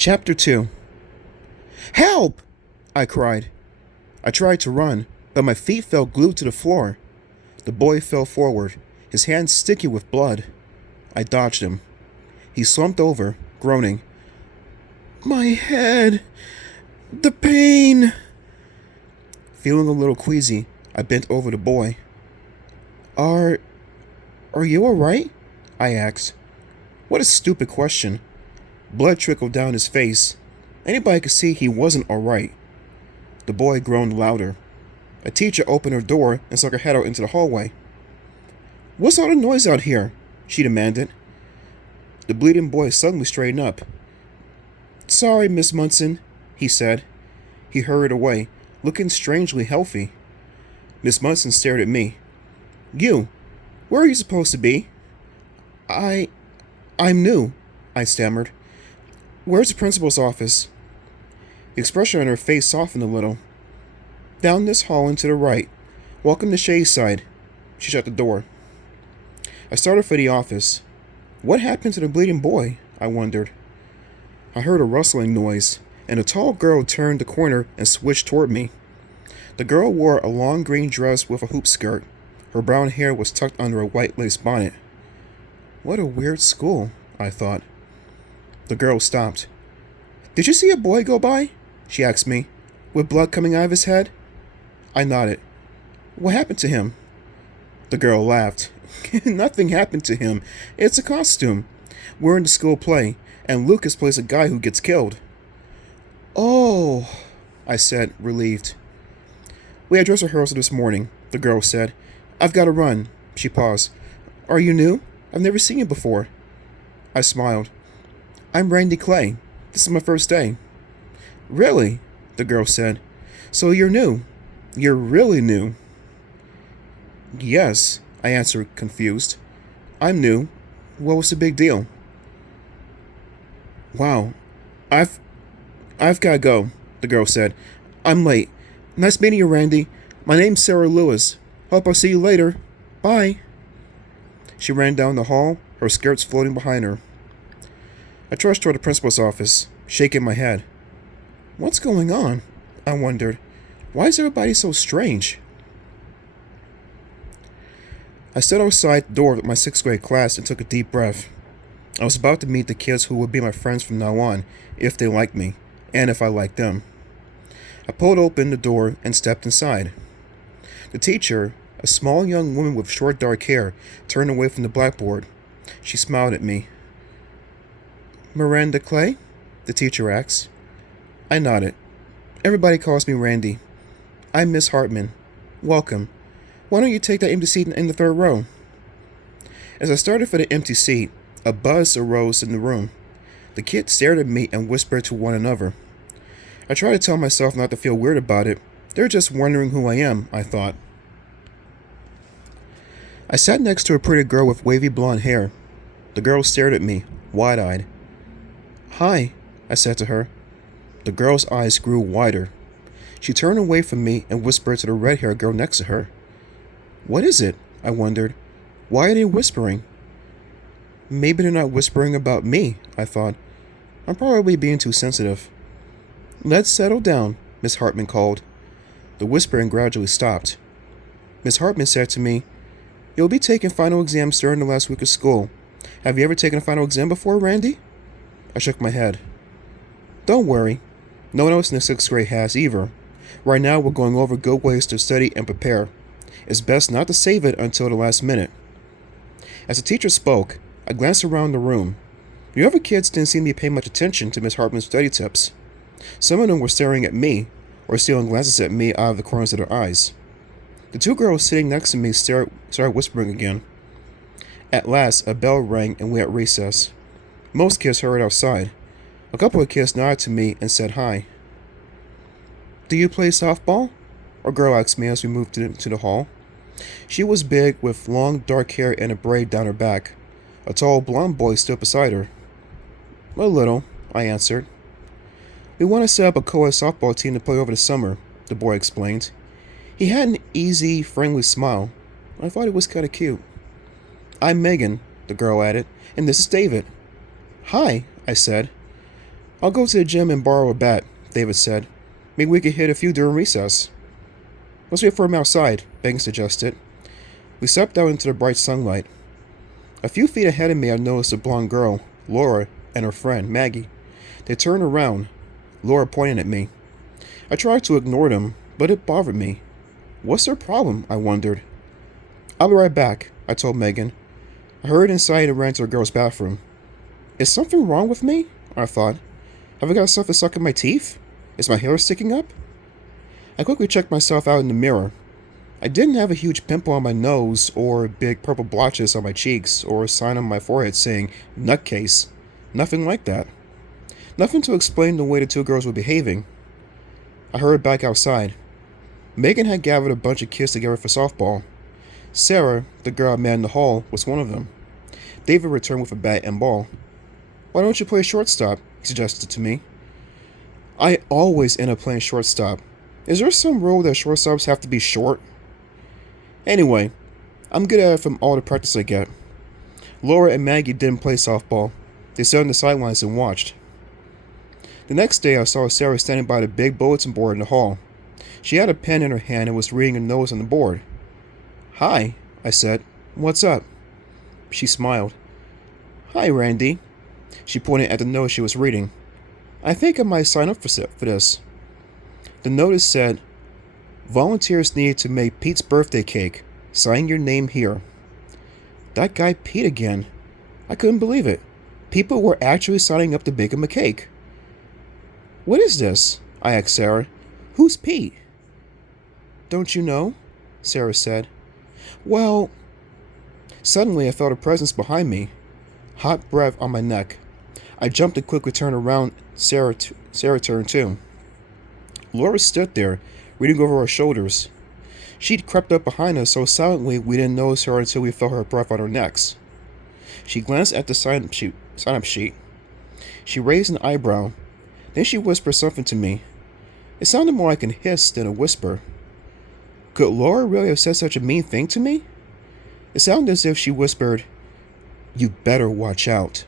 Chapter 2. Help! I cried. I tried to run, but my feet felt glued to the floor. The boy fell forward, his hands sticky with blood. I dodged him. He slumped over, groaning. My head! The pain! Feeling a little queasy, I bent over the boy. Are you alright? I asked. What a stupid question. Blood trickled down his face. Anybody could see he wasn't alright. The boy groaned louder. A teacher opened her door and stuck her head out into the hallway. What's all the noise out here? She demanded. The bleeding boy suddenly straightened up. Sorry, Miss Munson, he said. He hurried away, looking strangely healthy. Miss Munson stared at me. You, where are you supposed to be? I'm new, I stammered. Where's the principal's office? The expression on her face softened a little. Down this hall and to the right. Welcome to Shayside. She shut the door. I started for the office. What happened to the bleeding boy? I wondered. I heard a rustling noise, and a tall girl turned the corner and switched toward me. The girl wore a long green dress with a hoop skirt. Her brown hair was tucked under a white lace bonnet. What a weird school, I thought. The girl stopped. Did you see a boy go by? She asked me, with blood coming out of his head. I nodded. What happened to him? The girl laughed. Nothing happened to him. It's a costume. We're in the school play, and Lucas plays a guy who gets killed. Oh, I said, relieved. We had dress rehearsal this morning, the girl said. I've got to run. She paused. Are you new? I've never seen you before. I smiled. I'm Randy Clay. This is my first day. Really? The girl said. So you're new. You're really new. Yes, I answered, confused. I'm new. What was the big deal? Wow. I've gotta go, the girl said. I'm late. Nice meeting you, Randy. My name's Sarah Lewis. Hope I'll see you later. Bye. She ran down the hall, her skirts floating behind her. I trudged toward the principal's office, shaking my head. What's going on? I wondered. Why is everybody so strange? I stood outside the door with my 6th grade class and took a deep breath. I was about to meet the kids who would be my friends from now on, if they liked me, and if I liked them. I pulled open the door and stepped inside. The teacher, a small young woman with short dark hair, turned away from the blackboard. She smiled at me. Miranda Clay? The teacher asked. I nodded. Everybody calls me Randy. I'm Miss Hartman. Welcome. Why don't you take that empty seat in the 3rd row? As I started for the empty seat, a buzz arose in the room. The kids stared at me and whispered to one another. I tried to tell myself not to feel weird about it. They're just wondering who I am, I thought. I sat next to a pretty girl with wavy blonde hair. The girl stared at me, wide-eyed. Hi, I said to her. The girl's eyes grew wider. She turned away from me and whispered to the red-haired girl next to her. What is it? I wondered. Why are they whispering? Maybe they're not whispering about me, I thought. I'm probably being too sensitive. Let's settle down, Miss Hartman called. The whispering gradually stopped. Miss Hartman said to me, You'll be taking final exams during the last week of school. Have you ever taken a final exam before, Randy? I shook my head. Don't worry. No one else in the 6th grade has either. Right now we're going over good ways to study and prepare. It's best not to save it until the last minute. As the teacher spoke, I glanced around the room. The other kids didn't seem to be paying much attention to Miss Hartman's study tips. Some of them were staring at me, or stealing glances at me out of the corners of their eyes. The 2 girls sitting next to me started whispering again. At last, a bell rang and we had recess. Most kids hurried outside. A couple of kids nodded to me and said hi. Do you play softball? A girl asked me as we moved to the hall. She was big, with long dark hair and a braid down her back. A tall blond boy stood beside her. A little, I answered. We want to set up a co-ed softball team to play over the summer, the boy explained. He had an easy, friendly smile. I thought it was kind of cute. I'm Megan, the girl added, and this is David. Hi, I said. I'll go to the gym and borrow a bat, David said. Maybe we could hit a few during recess. Let's wait for him outside, Megan suggested. We stepped out into the bright sunlight. A few feet ahead of me, I noticed a blonde girl, Laura, and her friend, Maggie. They turned around, Laura pointing at me. I tried to ignore them, but it bothered me. What's their problem? I wondered. I'll be right back, I told Megan. I hurried inside and ran to the girl's bathroom. Is something wrong with me? I thought. Have I got something stuck in my teeth? Is my hair sticking up? I quickly checked myself out in the mirror. I didn't have a huge pimple on my nose, or big purple blotches on my cheeks, or a sign on my forehead saying, nutcase. Nothing like that. Nothing to explain the way the two girls were behaving. I hurried back outside. Megan had gathered a bunch of kids together for softball. Sarah, the girl I met in the hall, was one of them. David returned with a bat and ball. Why don't you play shortstop? He suggested to me. I always end up playing shortstop. Is there some rule that shortstops have to be short? Anyway, I'm good at it from all the practice I get. Laura and Maggie didn't play softball. They sat on the sidelines and watched. The next day, I saw Sarah standing by the big bulletin board in the hall. She had a pen in her hand and was reading a notice on the board. Hi, I said. What's up? She smiled. Hi, Randy. She pointed at the notice she was reading. I think I might sign up for this. The notice said, volunteers needed to make Pete's birthday cake. Sign your name here. That guy Pete again. I couldn't believe it. People were actually signing up to bake him a cake. What is this? I asked Sarah. Who's Pete? Don't you know? Sarah said. Well... Suddenly I felt a presence behind me. Hot breath on my neck. I jumped and quickly turned around. Sarah turned too. Laura stood there, reading over our shoulders. She'd crept up behind us so silently we didn't notice her until we felt her breath on our necks. She glanced at the sign-up sheet. She raised an eyebrow. Then she whispered something to me. It sounded more like a hiss than a whisper. Could Laura really have said such a mean thing to me? It sounded as if she whispered, "You better watch out."